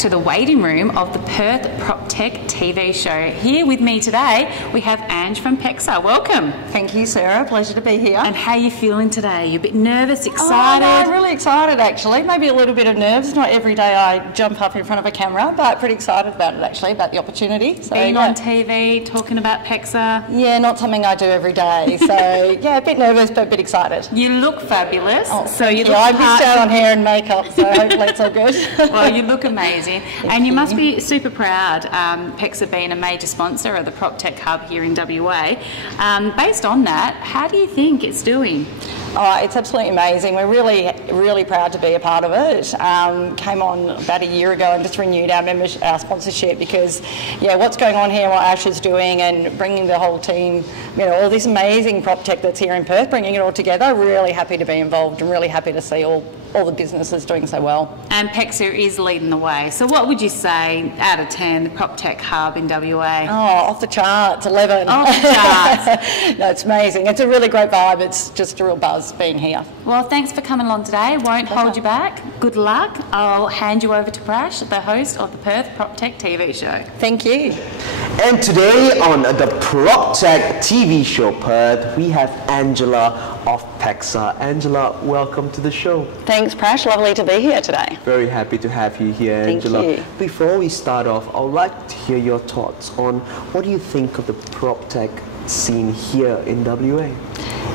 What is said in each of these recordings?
to the waiting room of the Perth PropTech TV show. Here with me today, we have Ange from Pexa. Welcome. Thank you, Sarah. Pleasure to be here. And how are you feeling today? You're a bit nervous, excited? Oh, no, really excited, actually. Maybe a little bit of nerves. Not every day I jump up in front of a camera, but pretty excited about it, actually, about the opportunity. So, being on TV, talking about Pexa. Yeah, not something I do every day. So, yeah, a bit nervous, but a bit excited. You look fabulous. Oh, so you look I missed out on hair and makeup, so hopefully it's all good. Well, you look amazing. And you must be super proud, Pexa being a major sponsor of the PropTech Hub here in WA. Based on that, how do you think it's doing? Oh, it's absolutely amazing. We're really proud to be a part of it. Came on about a year ago and just renewed our sponsorship because, yeah, what's going on here, what Ash is doing and bringing the whole team, you know, all this amazing prop tech that's here in Perth, bringing it all together, really happy to be involved and really happy to see all the businesses doing so well. And Pexa is leading the way. So what would you say out of 10, the PropTech Hub in WA? Oh, off the charts, 11. Off the charts. No, it's amazing. It's a really great vibe. It's just a real buzz being here. Well, thanks for coming along today. Won't hold you back. Good luck. I'll hand you over to Prash, the host of the Perth PropTech TV show. Thank you. And today on the PropTech TV show Perth, we have Angela of Pexa. Angela, welcome to the show. Thanks, Prash. Lovely to be here today. Very happy to have you here, Angela. Thank you. Before we start off, I would like to hear your thoughts on what do you think of the PropTech scene here in WA?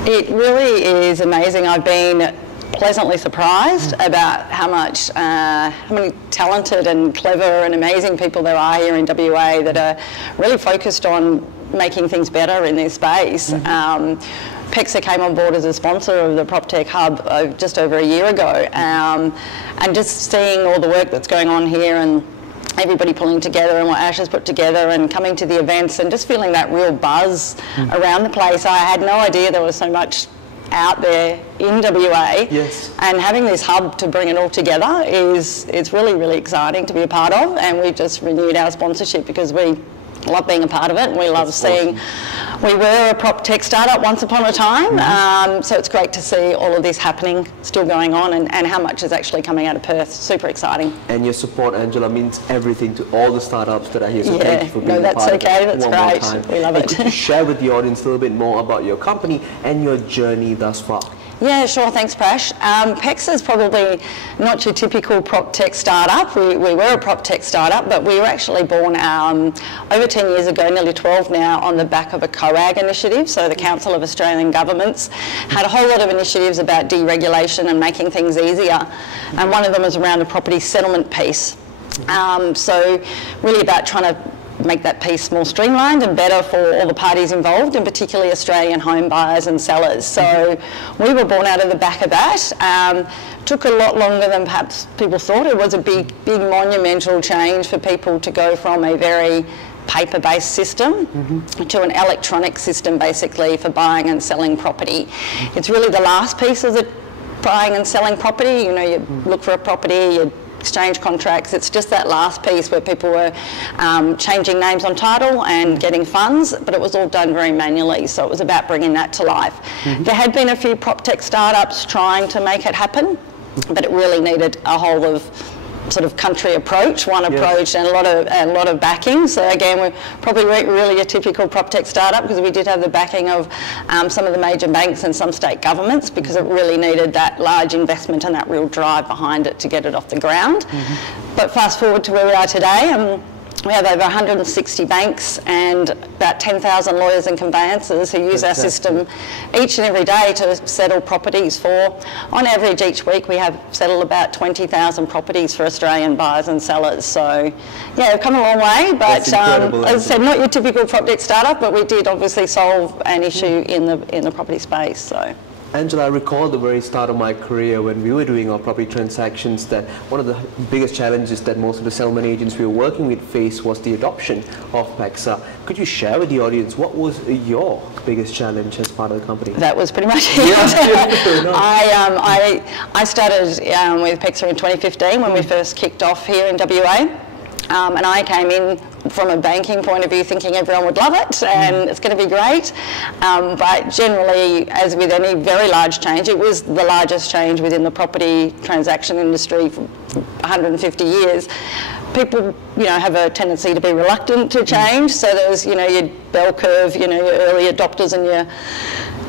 It really is amazing. I've been pleasantly surprised about how many talented and clever and amazing people there are here in WA that are really focused on making things better in this space. Pexa came on board as a sponsor of the PropTech Hub just over a year ago, and just seeing all the work that's going on here and everybody pulling together and what Ash has put together and coming to the events and just feeling that real buzz around the place. I had no idea there was so much out there in WA. Yes. And having this hub to bring it all together it's really exciting to be a part of, and we've just renewed our sponsorship because we love being a part of it and we love seeing. We were a prop tech startup once upon a time, so it's great to see all of this happening, still going on, and how much is actually coming out of Perth. Super exciting. And your support, Angela, means everything to all the startups that are here, so yeah, thank you for being no, that's a part okay. of it That's one more great. time. We love and it. Could you share with the audience a little bit more about your company and your journey thus far? Yeah, sure. Thanks, Prash. Pexa is probably not your typical prop tech startup. We were a prop tech startup, but we were actually born over 10 years ago, nearly 12 now, on the back of a COAG initiative. So the Council of Australian Governments had a whole lot of initiatives about deregulation and making things easier. And one of them was around the property settlement piece. So really about trying to make that piece more streamlined and better for all the parties involved, and particularly Australian home buyers and sellers. So we were born out of the back of that. Took a lot longer than perhaps people thought. It was a big monumental change for people to go from a very paper-based system to an electronic system, basically, for buying and selling property. It's really the last piece of the buying and selling property. You know, you look for a property, you exchange contracts. It's just that last piece where people were changing names on title and getting funds, but it was all done very manually, so it was about bringing that to life. There had been a few prop tech startups trying to make it happen, but it really needed a whole of sort of country approach, approach, and a lot of backing. So again, we're probably really a typical prop tech startup because we did have the backing of some of the major banks and some state governments, because it really needed that large investment and that real drive behind it to get it off the ground. But fast forward to where we are today, we have over 160 banks and about 10,000 lawyers and conveyancers who use our system each and every day to settle properties for. On average, each week we have settled about 20,000 properties for Australian buyers and sellers. So, yeah, we've come a long way, but as I said, not your typical property startup, but we did obviously solve an issue in the property space. So. Angela, I recall the very start of my career when we were doing our property transactions that one of the biggest challenges that most of the settlement agents we were working with faced was the adoption of Pexa. Could you share with the audience what was your biggest challenge as part of the company? That was pretty much it. I started with Pexa in 2015 when we first kicked off here in WA. And I came in from a banking point of view thinking everyone would love it and it's going to be great. But generally, as with any very large change, it was the largest change within the property transaction industry for 150 years. people, have a tendency to be reluctant to change. So there's, your bell curve, your early adopters and your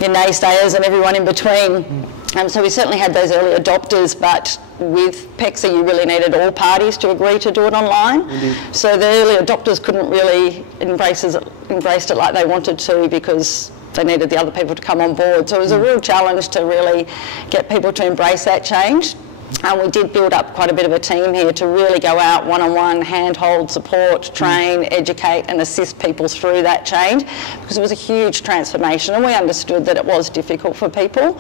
naysayers and everyone in between. So we certainly had those early adopters, but with PEXA you really needed all parties to agree to do it online. Indeed. So the early adopters couldn't really embrace it like they wanted to, because they needed the other people to come on board. So it was a real challenge to really get people to embrace that change. And we did build up quite a bit of a team here to really go out one-on-one, handhold, support, train, educate and assist people through that change, because it was a huge transformation and we understood that it was difficult for people.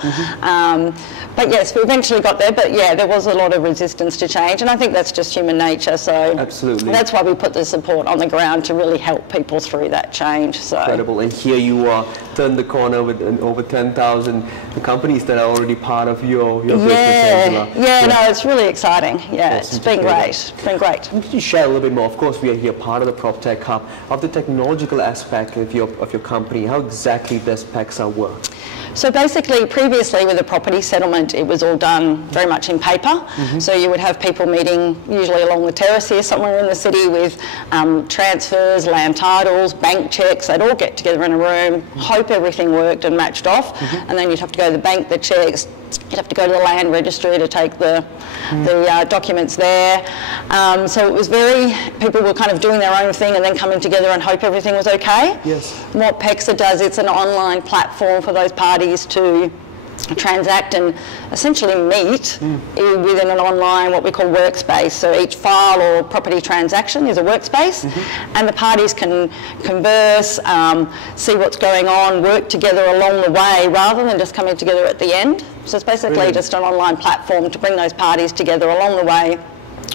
But yes, we eventually got there, but yeah, there was a lot of resistance to change, and I think that's just human nature. So absolutely, that's why we put the support on the ground to really help people through that change. So incredible. And here you are, turned the corner with over 10,000 companies that are already part of your business, Angela. Yeah, no, it's really exciting. Yeah, it's been great. It's been great. Could you share a little bit more? Of course, we are here part of the PropTech Hub, of the technological aspect of your company. How exactly does PEXA work? So basically, previously with a property settlement, it was all done very much in paper. So you would have people meeting usually along the terrace here somewhere in the city with transfers, land titles, bank checks. They'd all get together in a room, hope everything worked and matched off, and then you'd have to go to the bank, the checks. You'd have to go to the land registry to take the documents there. So it was people were kind of doing their own thing and then coming together and hope everything was okay. Yes. What PEXA does, it's an online platform for those parties to transact and essentially meet within an online, what we call workspace. So each file or property transaction is a workspace, and the parties can converse, see what's going on, work together along the way rather than just coming together at the end. So it's basically just an online platform to bring those parties together along the way.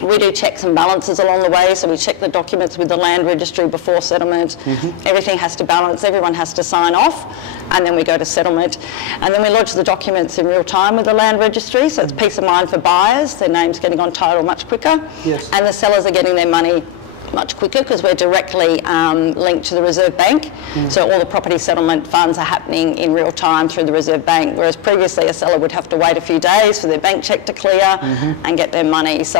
We do checks and balances along the way, so we check the documents with the land registry before settlement. Everything has to balance, everyone has to sign off, and then we go to settlement. And then we lodge the documents in real time with the land registry, so it's peace of mind for buyers, their name's getting on title much quicker, and the sellers are getting their money much quicker because we're directly linked to the Reserve Bank. So all the property settlement funds are happening in real time through the Reserve Bank, whereas previously a seller would have to wait a few days for their bank check to clear and get their money. So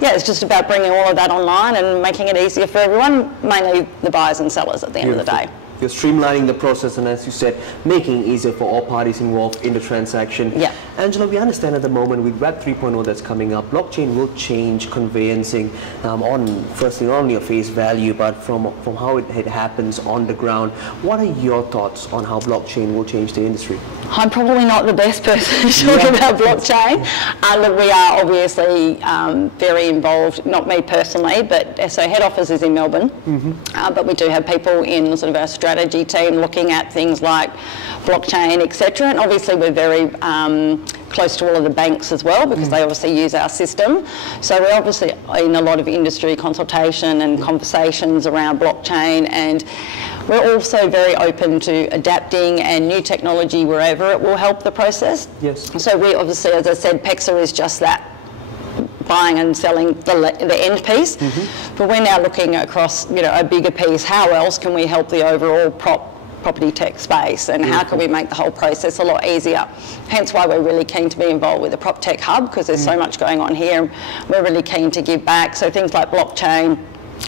yeah, it's just about bringing all of that online and making it easier for everyone, mainly the buyers and sellers at the end of the day. You're streamlining the process and, as you said, making it easier for all parties involved in the transaction. Yeah. Angela, we understand at the moment with Web 3.0 that's coming up, blockchain will change conveyancing firstly not only a face value, but from how it happens on the ground. What are your thoughts on how blockchain will change the industry? I'm probably not the best person to talk about blockchain. Look, we are obviously very involved, not me personally, but so head office is in Melbourne, but we do have people in sort of our strategy team looking at things like blockchain, etc. And obviously we're very close to all of the banks as well, because they obviously use our system. So we're obviously in a lot of industry consultation and conversations around blockchain, and we're also very open to adapting and new technology wherever it will help the process. Yes. So we obviously, as I said, PEXA is just that, buying and selling the end piece, but we're now looking across a bigger piece. How else can we help the overall property tech space, and how can we make the whole process a lot easier? Hence why we're really keen to be involved with the PropTech Hub, because there's so much going on here. We're really keen to give back. So things like blockchain,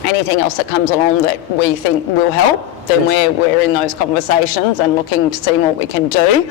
anything else that comes along that we think will help, then we're in those conversations and looking to see what we can do.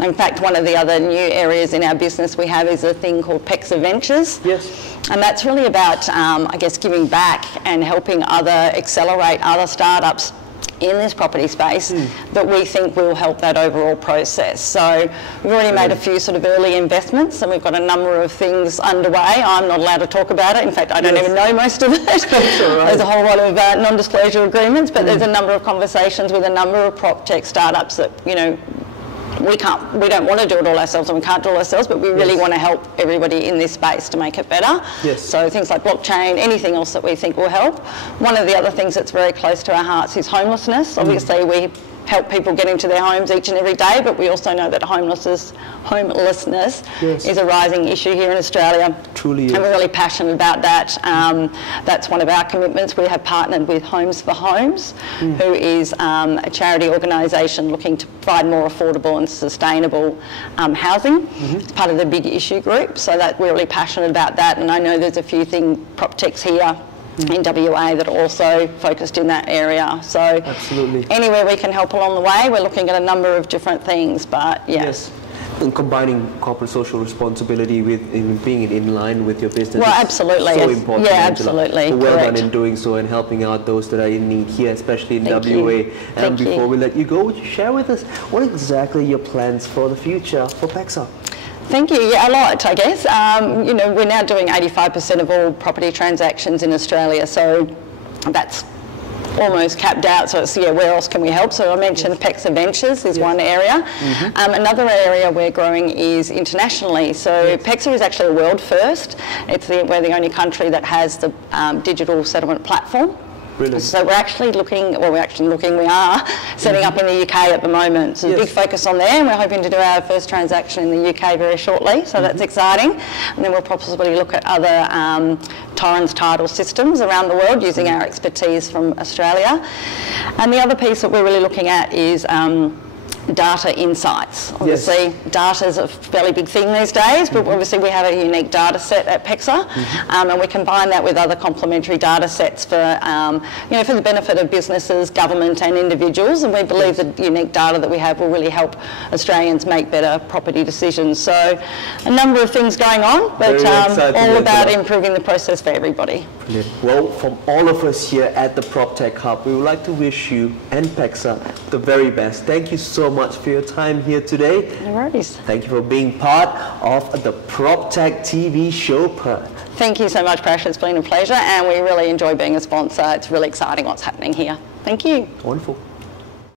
In fact, one of the other new areas in our business we have is a thing called PEXA Ventures. Yes. And that's really about, I guess, giving back and helping accelerate other startups in this property space that we think will help that overall process. So we've already made a few sort of early investments, and we've got a number of things underway. I'm not allowed to talk about it. In fact, I don't even know most of it. That's all right. There's a whole lot of non-disclosure agreements, but there's a number of conversations with a number of prop tech startups that, we don't want to do it all ourselves, and we can't do it ourselves, but we really want to help everybody in this space to make it better. Yes. So things like blockchain, anything else that we think will help. One of the other things that's very close to our hearts is homelessness. Obviously we help people get into their homes each and every day, but we also know that homelessness is a rising issue here in Australia. Truly is. And we're really passionate about that. That's one of our commitments. We have partnered with Homes for Homes, who is a charity organisation looking to provide more affordable and sustainable housing. It's part of the big issue group, so that we're really passionate about that. And I know there's a few prop techs here in WA that are also focused in that area. So absolutely, anywhere we can help along the way, we're looking at a number of different things, but yes. And combining corporate social responsibility with being in line with your business well, is absolutely. so important. Yeah, Angela. absolutely. So well correct. done in doing so and helping out those that are in need here, especially in Thank WA. you. And Thank before you. we let you go, would you share with us what exactly your plans for the future for pexa? Thank you. Yeah, a lot, I guess. You know, we're now doing 85% of all property transactions in Australia, so that's almost capped out. So it's, yeah, where else can we help? So I mentioned pexa Ventures is one area. Another area we're growing is internationally. So pexa is actually a world first. We're the only country that has the digital settlement platform. Brilliant. So we're actually looking, we are setting up in the UK at the moment. So a big focus on there, and we're hoping to do our first transaction in the UK very shortly, so that's exciting. And then we'll possibly look at other Torrens title systems around the world using our expertise from Australia. And the other piece that we're really looking at is data insights. Obviously, data is a fairly big thing these days, but obviously we have a unique data set at pexa, and we combine that with other complementary data sets for, you know, for the benefit of businesses, government and individuals, and we believe the unique data that we have will really help Australians make better property decisions. So a number of things going on, but all about improving the process for everybody. Brilliant. Well, from all of us here at the PropTech Hub, we would like to wish you and pexa the very best. Thank you so much for your time here today. No worries. Thank you for being part of the PropTech TV show, Perth. Thank you so much, Prash. It's been a pleasure, and we really enjoy being a sponsor. It's really exciting what's happening here. Thank you. Wonderful.